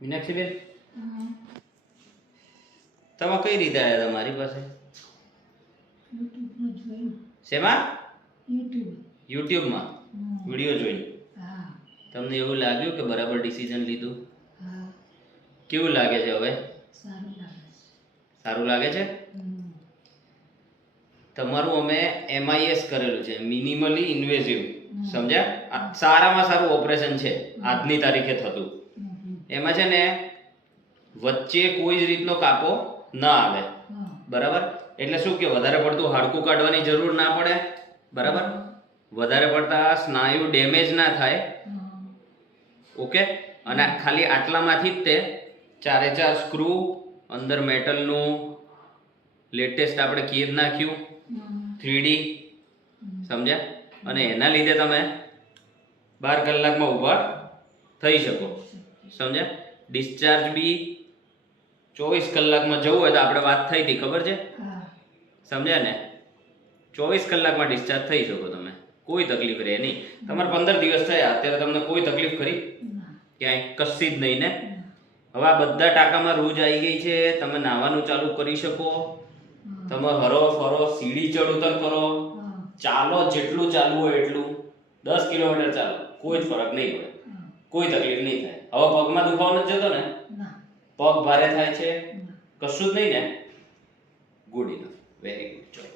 મીનાક્ષીબેન, તમે કઈ રીતે આવ્યા હતા મારી પાસે? શેમાં? યુટ્યુબમાં વિડીયો જોઈને. તમને એવું લાગ્યું કે બરાબર ડિસિઝન લીધું? કેવું લાગે છે હવે? સારું લાગે છે. તમારું અમે MIS કરેલું છે, મિનિમલી ઇન્વેઝિવ. સમજ્યા? સારામાં સારું ઓપરેશન છે આજની તારીખે થતું. એમાં છે ને વચ્ચે કોઈ જ રીતનો કાપો ના આવે. બરાબર? એટલે શું કે વધારે પડતું હાડકું કાઢવાની જરૂર ના પડે. બરાબર? વધારે પડતા સ્નાયુ ડેમેજ ના થાય. ઓકે? અને ખાલી આટલામાંથી જ તે 4 સ્ક્રૂ, અંદર મેટલનું લેટેસ્ટ આપણે કીર નાખ્યું, 3D. સમજ્યા? અને એના લીધે તમે 12 કલાકમાં ઊભા થઈ શકો. સમજ્યા? ડિસ્ચાર્જ બી 24 કલાકમાં જવું હોય તો આપણે વાત થઈ હતી, ખબર છે? સમજ્યા ને? 24 કલાકમાં ડિસ્ચાર્જ થઈ શકો તમે, કોઈ તકલીફ રહે નહીં. તમારે 15 દિવસ થયા, અત્યારે તમને કોઈ તકલીફ ખરી? ક્યાંય કશી જ નહીં ને? હવે આ બધા ટાંકામાં રૂજ આવી ગઈ છે. તમે નાહવાનું ચાલુ કરી શકો, તમે હરો ફરો, સીડી ચડ ઉતર કરો, ચાલો જેટલું ચાલવું હોય એટલું, 10 કિલોમીટર ચાલો, કોઈ જ ફરક નહીં પડે, કોઈ તકલીફ નહીં થાય. હવે પગમાં દુખાવો નથી જતો ને? પગ ભારે થાય છે? કશું જ નહીં ને? Good enough, very good.